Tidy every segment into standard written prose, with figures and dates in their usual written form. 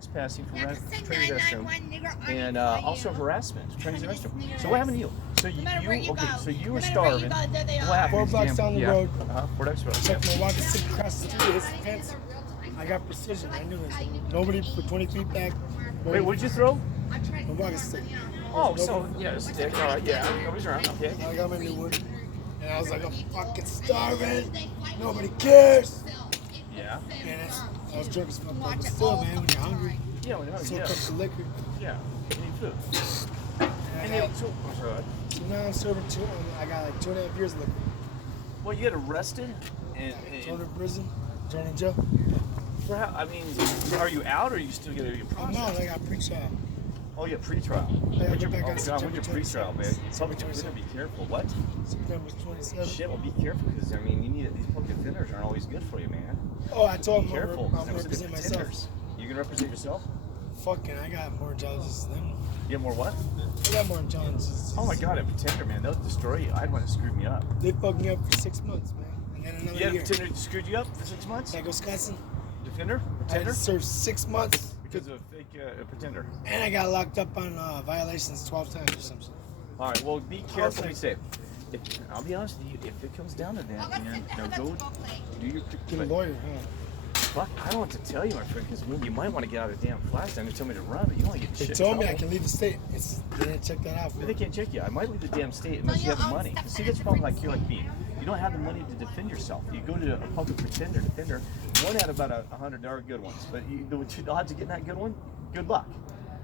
trespassing for trying to use the restroom, and also harassment, trying to use the restroom. So what happened to you? So you were starving. What happened? 4 blocks down the road. 4 blocks down the road. Check my walking stick across the street. His fence. I got precision. I knew this. Nobody for 20 feet back. Wait, what did you throw? My walking stick. Oh, so yeah, a stick. All right, yeah. Nobody's around. Okay. I got my new one, and I was like, I'm fucking starving. Nobody cares. Yeah. And I was drunk as fuck, but still, man, when you're hungry, Yeah, when you're hungry, soak up the liquor. Yeah. You need food. So now I'm serving I got like 2.5 years liquor. Well, you get arrested and thrown in prison, thrown in jail. For how? I mean, are you out or are you still getting your I'm process? not. I got pre-trial. Oh, yeah, pre-trial. What's your pre-trial, man? Public defender, be careful. What? September 27th. Shit, well, be careful because I mean, you need these public defenders aren't always good for you, man. Oh, I told Be him careful. I'm gonna represent myself. You gonna represent yourself? Fucking, I got more challenges than them. You have more what? I got more challenges. Oh my God, a pretender, man, they'll destroy you. I had one that screwed me up. They fucked me up for 6 months, man, and then another year. Yeah, pretender screwed you up for 6 months. Like Wisconsin. Defender, I had pretender. to serve 6 months. Because of a fake pretender. And I got locked up on violations 12 times or something. All right, well, be careful. Be safe. I'll be honest with you. If it comes down to that, man, now go do your. Get a lawyer, huh? Fuck, I don't know what to tell you, my friend, because you might want to get out of the damn flash. They told me to run, but you don't want to get They shit. told me I can leave the state. They didn't check that out. But they can't check you. I might leave the damn state unless you have the money. See, that's the problem. Like you're like me. You don't have the money to defend yourself. You go to a public defender. One out of about 100 are good ones, but the odds of getting that good one, good luck.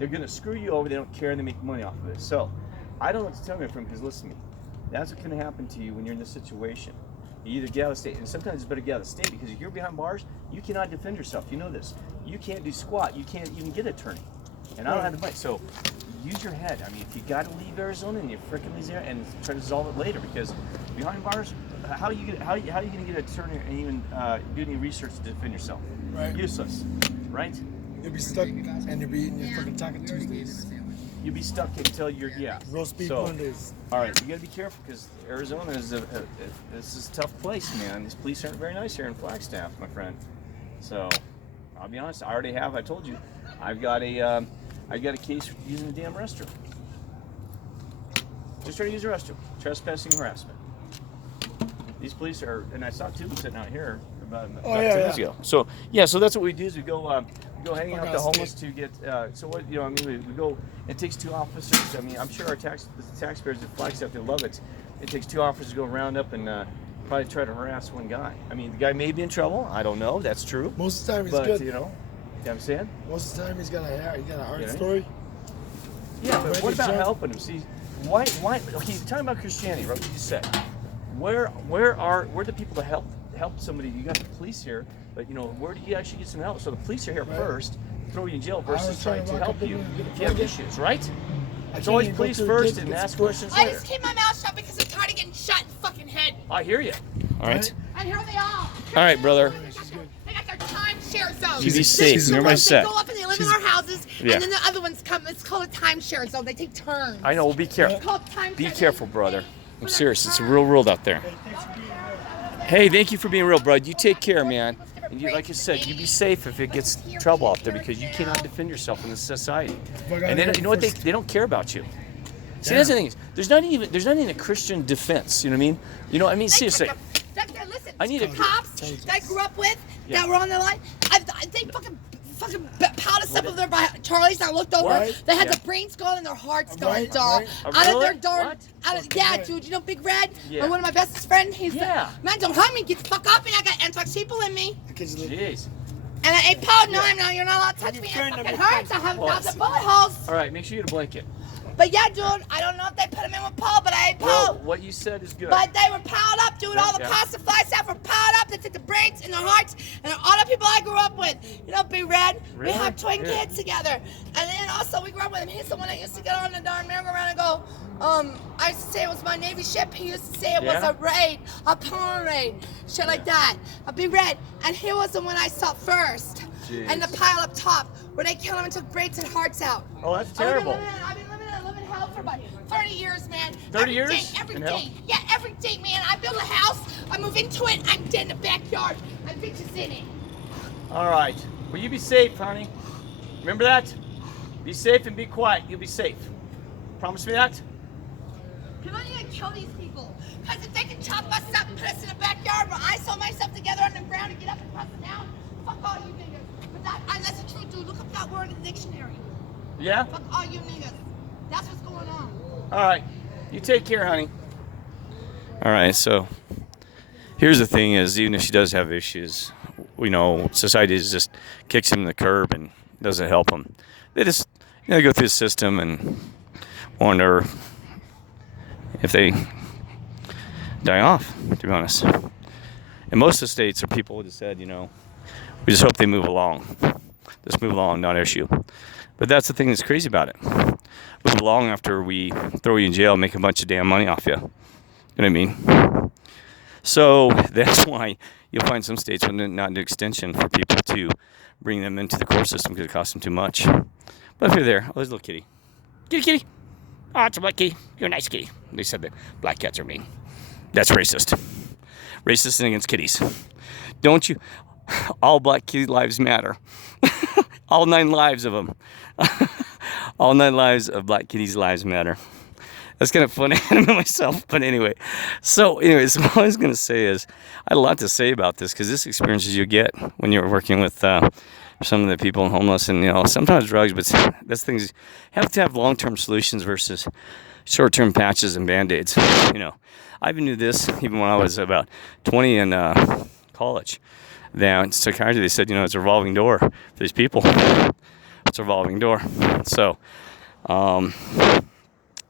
They're gonna screw you over. They don't care, and they make money off of it. So, I don't know what to tell you, my friend, because listen to me. That's what can happen to you when you're in this situation. You either get out of the state, and sometimes it's better to get out of the state because if you're behind bars, you cannot defend yourself. You know this. You can't do squat. You can't even get an attorney. And I don't have the money. So use your head. I mean, if you got to leave Arizona and you freaking leave there and try to resolve it later, because behind bars, how are you gonna get an attorney and even do any research to defend yourself? Right. Useless, right? You'll be stuck and you'll be eating your fucking Taco Tuesdays. You'll be stuck until you're roast beef Mondays. All right, you got to be careful because Arizona is this is a tough place, man. These police aren't very nice here in Flagstaff, my friend. So I'll be honest. I already have. I told you, I've got a case for using the damn restroom. Just trying to use the restroom. Trespassing, harassment. These police are, and I saw two sitting out here about 10 minutes ago. So so that's what we do is we go hanging out the homeless to get. So what I mean, we go. It takes 2 officers. I mean, I'm sure the taxpayers at Flagstaff, they love it. It takes 2 officers to go round up and probably try to harass one guy. I mean, the guy may be in trouble. I don't know. That's true. Most of the time he's good. But you know what I'm saying? Most of the time he's got a hard story. Yeah, but what about helping him? See, why? Okay, you're talking about Christianity, right? What you said. Where are the people to help somebody? You got the police here, but where do you actually get some help? So the police are here first, throw you in jail versus trying to help you if you have issues, right? It's always police first and ask questions later. I just keep my mouth shut because I'm tired of getting shot in the fucking head. I hear you. All right. And here they are. All right, brother. They got their timeshare zone. You be safe. Everybody set. They go up and they live in our houses, and then the other ones come. It's called a timeshare zone. They take turns. I know. Well, be careful. It's called timeshare. Be careful, brother. I'm serious. It's a real world out there. Hey, thank you for being real, bud. You take care, man. And like I said, you be safe if it gets trouble out there because you cannot defend yourself in this society. And they, you know what? They don't care about you. See, that's the thing. There's not even a Christian defense. You know what I mean? Seriously. Listen, I need cops that I grew up with that were on the line. They fucking piled us up over there by Charlie's. And I looked over. What? They had the brains gone and their hearts gone, dog. Out of their door. Dude. You know Big Red? Yeah. One of my bestest friends. He's man, don't hurt me. Get the fuck up. And I got anthrax people in me. Jeez. And I ate Paul. No, you're not allowed to touch me. It fucking hurts. I have 1,000 bullet holes. All right, make sure you get a blanket. But yeah, dude, I don't know if they put him in with Paul, but I ate Paul. Well, what you said is good. But they were piled up, dude. All the pasta fly staff were piled up. They took the brains and the hearts and all the people I grew up with. You know, Big Red. Really? We had twin kids together. And then also we grew up with him. He's the one that used to get on the darn merry-go-round and go, I used to say it was my Navy ship. He used to say it was a raid, a porn raid, shit like that. A Big Red. And he was the one I saw first. Jeez. And the pile up top where they killed him and took brains and hearts out. Oh, that's terrible. I've been living hell for about 30 years, man. 30 years? Every day. Yeah, every day, man. I build a house, I move into it, I'm dead in the backyard. I bitches in it. All right. Well, you be safe, honey. Remember that? Be safe and be quiet. You'll be safe. Promise me that? People need to kill these people. Because if they can chop us up and put us in the backyard where I sew myself together on the ground and get up and press it down, fuck all you niggas. But that's the truth, dude. Look up that word in the dictionary. Yeah? Fuck all you niggas. That's what's going on. All right. You take care, honey. All right, so here's the thing is, even if she does have issues, society just kicks him in the curb and doesn't help them. They just go through the system and wonder if they die off, to be honest. And most of the states are people who just said, we just hope they move along. Just move along, not an issue. But that's the thing that's crazy about it. Move along after we throw you in jail and make a bunch of damn money off you. You know what I mean? So that's why you'll find some states will not do extension for people to bring them into the court system because it costs them too much. But if you're there, there's a little kitty. Kitty. Oh, it's a black kitty. You're a nice kitty. They said that black cats are mean. That's racist. Racist against kitties. Don't you? All black kitty lives matter. All 9 lives of them. All 9 lives of black kitties' lives matter. That's kind of funny myself, but anyway. So anyways, what I was going to say is, I had a lot to say about this because this experiences you get when you're working with some of the people homeless and, sometimes drugs, but that's things, you have to have long-term solutions versus short-term patches and Band-Aids. I even knew this even when I was about 20 in college. Now, in psychiatry, they said, it's a revolving door for these people. It's a revolving door. So,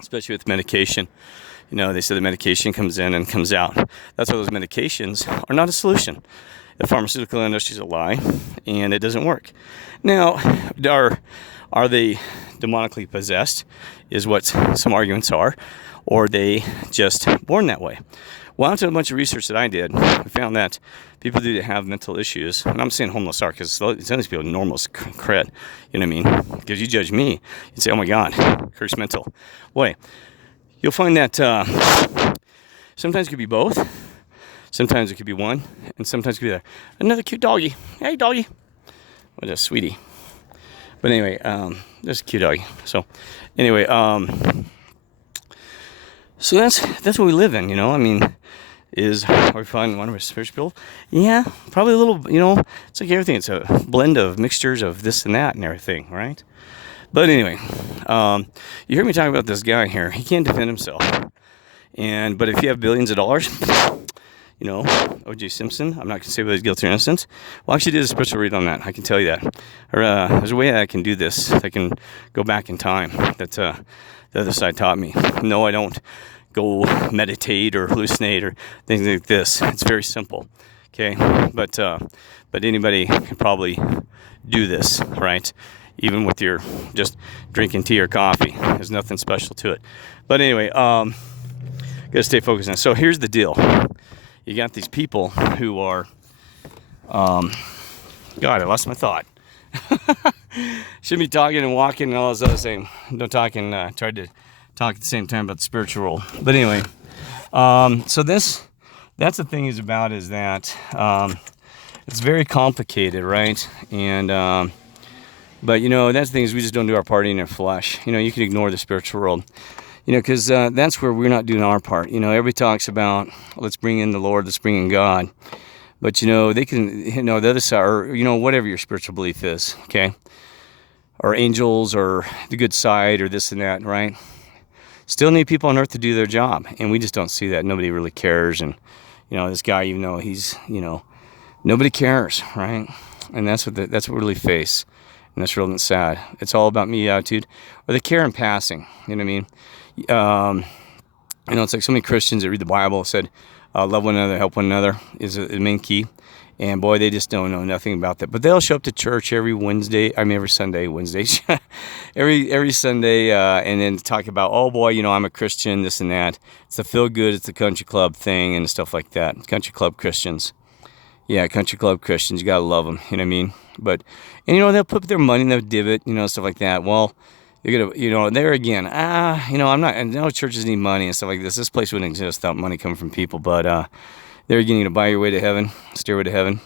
especially with medication, they said the medication comes in and comes out. That's why those medications are not a solution. The pharmaceutical industry is a lie, and it doesn't work. Now, are they demonically possessed, is what some arguments are, or are they just born that way? Well, after a bunch of research that I did, I found that people do have mental issues, and I'm saying homeless are, because some of these people are normal as cred, you know what I mean? Because you judge me, you'd say, oh my God, Kirk's mental. Boy, you'll find that sometimes it could be both, sometimes it could be one, and sometimes it could be another cute doggy. Hey, doggy. What a sweetie. But anyway, there's a cute doggy. So, anyway, so that's what we live in, are we finding one of our spiritual people? Yeah, probably a little, it's like everything. It's a blend of mixtures of this and that and everything, right? But anyway, you hear me talking about this guy here. He can't defend himself. But if you have billions of dollars, O.J. Simpson, I'm not going to say whether he's guilty or innocent. Well, I actually did a special read on that. I can tell you that. There's a way I can do this. I can go back in time. That the other side taught me. No, I don't go meditate or hallucinate or things like this. It's very simple, okay? But anybody can probably do this, right? Even with your just drinking tea or coffee. There's nothing special to it. But anyway, gotta stay focused on it. So here's the deal. You got these people who are, God, I lost my thought. Should be talking and walking and all this other thing. No talking, tried to talk at the same time about the spiritual world. But anyway, so that's the thing is that it's very complicated, right? And but that's the thing is we just don't do our part in our flesh. You can ignore the spiritual world, because that's where we're not doing our part. Everybody talks about let's bring in the Lord, let's bring in God, but they can, the other side, or whatever your spiritual belief is, okay, or angels, or the good side, or this and that, right? Still need people on earth to do their job, and we just don't see that. Nobody really cares, and this guy, even though he's, nobody cares, right? And that's what we really face, and that's really sad. It's all about me attitude, or the care in passing. You know what I mean? It's like so many Christians that read the Bible said, love one another, help one another is the main key. And boy, they just don't know nothing about that. But they'll show up to church every Sunday, every Sunday, and then talk about, oh boy, I'm a Christian, this and that. It's the feel good, it's the country club thing and stuff like that. Country club Christians. Yeah, country club Christians, you gotta love them, you know what I mean? But, and they'll put their money in their divot, stuff like that. Well, you're gonna, there again, I'm not, and no churches need money and stuff like this. This place wouldn't exist without money coming from people, but, there again, you're gonna buy your way to heaven, steer way to heaven.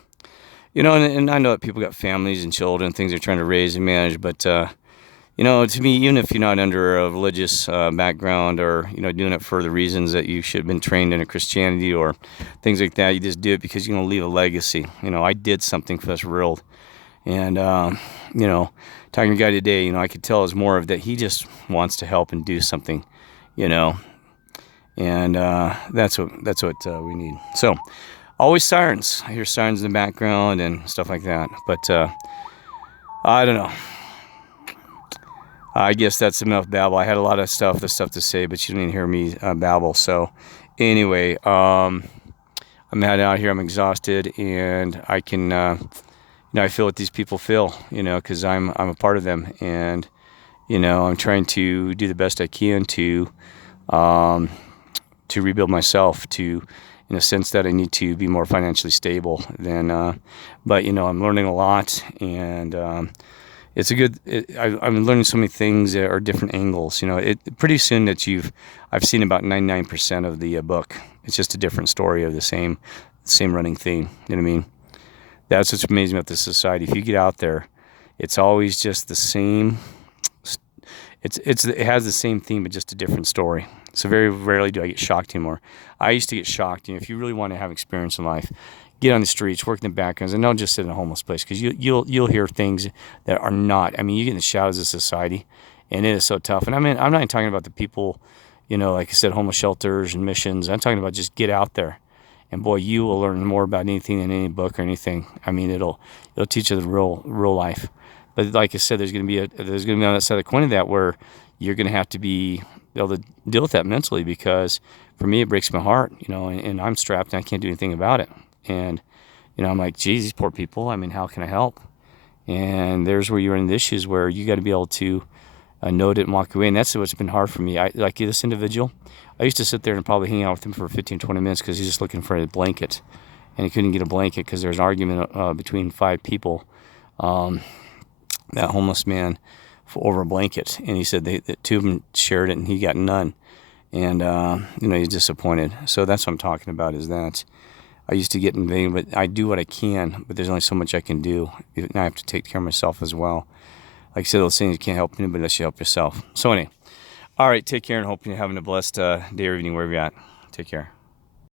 You know, and I know that people got families and children, things they're trying to raise and manage, but you know, to me, even if you're not under a religious background or, you know, doing it for the reasons that you should have been trained in a Christianity or things like that, you just do it because you're going to leave a legacy. You know, I did something for this world. And, you know, talking to a guy today, you know, I could tell is more of that he just wants to help and do something, you know. And that's what we need. So, always sirens. I hear sirens in the background and stuff like that. But I don't know. I guess that's enough babble. I had a lot of stuff to say, but you didn't hear me babble. So, anyway, I'm heading out here. I'm exhausted, and I can, you know, I feel what these people feel, you know, because I'm a part of them, and you know, I'm trying to do the best I can to rebuild myself, to, in a sense that I need to be more financially stable than, but you know, I'm learning a lot, and it's a good. I'm learning so many things that are different angles. You know, pretty soon that I've seen about 99% of the book. It's just a different story of the same running theme. You know what I mean? That's what's amazing about this society. If you get out there, it's always just the same. It has the same theme, but just a different story. So very rarely do I get shocked anymore. I used to get shocked. You know, if you really want to have experience in life, get on the streets, work in the backgrounds, and don't just sit in a homeless place, because you'll hear things that are not. I mean, you get in the shadows of society, and it is so tough. And I mean, I'm not even talking about the people, you know, like I said, homeless shelters and missions. I'm talking about just get out there, and boy, you will learn more about anything in any book or anything. I mean, it'll teach you the real life. But like I said, there's gonna be on that side of the coin of that where you're gonna have to be able to deal with that mentally, because for me it breaks my heart, you know, and I'm strapped and I can't do anything about it. And, you know, I'm like, geez, these poor people, I mean, how can I help? And there's where you're in the issues where you got to be able to note it and walk away. And that's what's been hard for me. Like this individual, I used to sit there and probably hang out with him for 15, 20 minutes because he's just looking for a blanket. And he couldn't get a blanket because there's an argument between 5 people, that homeless man, over a blanket. And he said that 2 of them shared it and he got none. And, you know, he's disappointed. So that's what I'm talking about, is that I used to get in vain, but I do what I can, but there's only so much I can do. And I have to take care of myself as well. Like I said, those things, you can't help anybody unless you help yourself. So anyway, all right, take care, and hope you're having a blessed day or evening wherever you're at. Take care.